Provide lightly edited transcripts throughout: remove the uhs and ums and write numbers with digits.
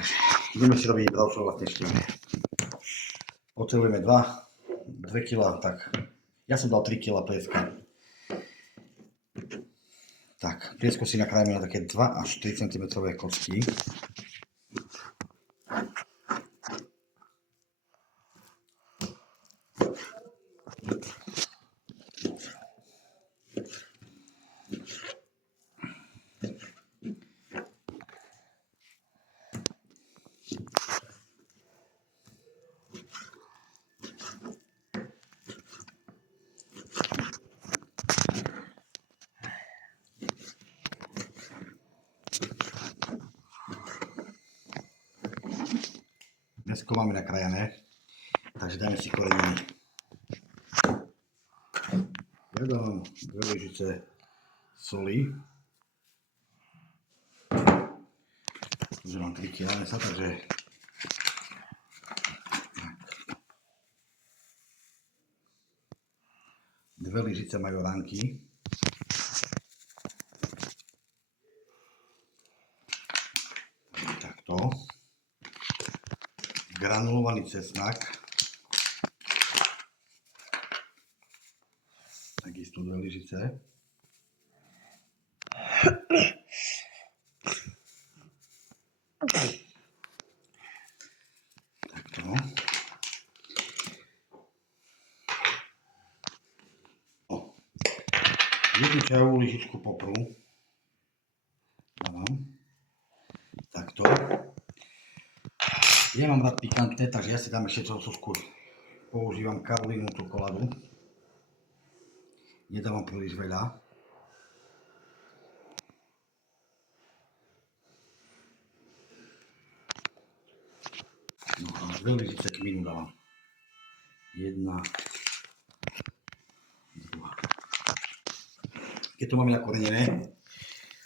Takže ideme si robiť bravčov vlastne štívne. Potrebujeme 2 kg, tak ja som dal 3 kg plieska. Tak, pliesko si nakrájame na také 2 až 3 cm kosti. Dnesko máme nakrájané, takže dáme si koreniny. Ja dám 2 lyžice soli. Už mám 3 kg mesa, takže tak. 2 lyžice majoránky. Takto. Granulovaný cesnak. Takisto 2 lyžice. Takto. Jednu čajovú lyžičku popru. Dávam. Takto. Ja mám rád pikantné, takže ja si dám ešte trošku. Používam Karolínu čokoládu. Nedávam príliš veľa. No a 2 lyžice kmínu dávam. 1, 2. Keď to máme nakorenené,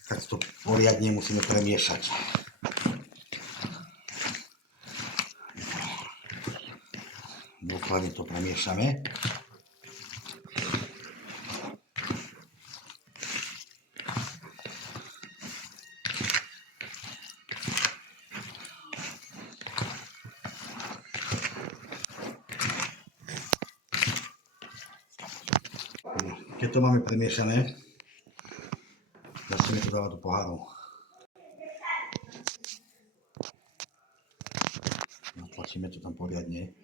tak to poriadne musíme premiešať. Dôkladne to premiešame. Keď to máme premiešané, začneme to dávať do pohárov. Natlačíme to tam poriadne.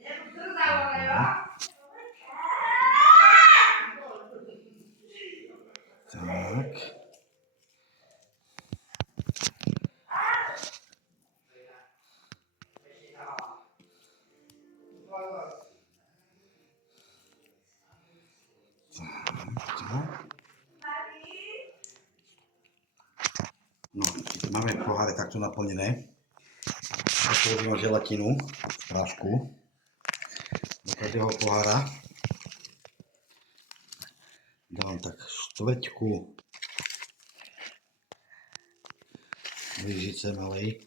Tak. No, keď máme poháre takto naplnené, používam želatínu v prášku do každého pohára. Dávam tak 1/4 lyžice malej.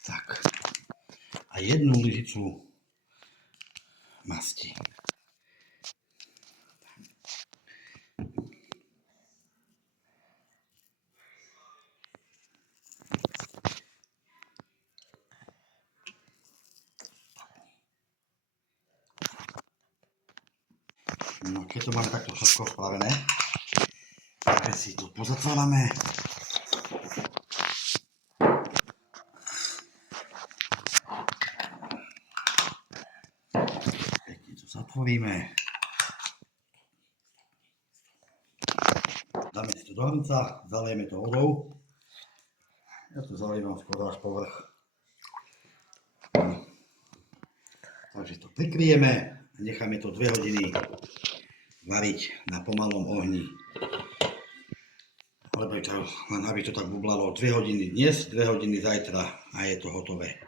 Tak. A 1 lyžicu masti. No, keď to máme takto všetko spravené, tak si to pozatvárame. Pekne to zatvoríme. Dáme si to do hrnca, zalejeme to vodou. Ja to zalievam skoro až po vrch. Takže to prikryjeme a necháme to 2 hodiny variť na pomalom ohni. Alebo len aby to tak bublalo 2 hodiny dnes, 2 hodiny zajtra a je to hotové.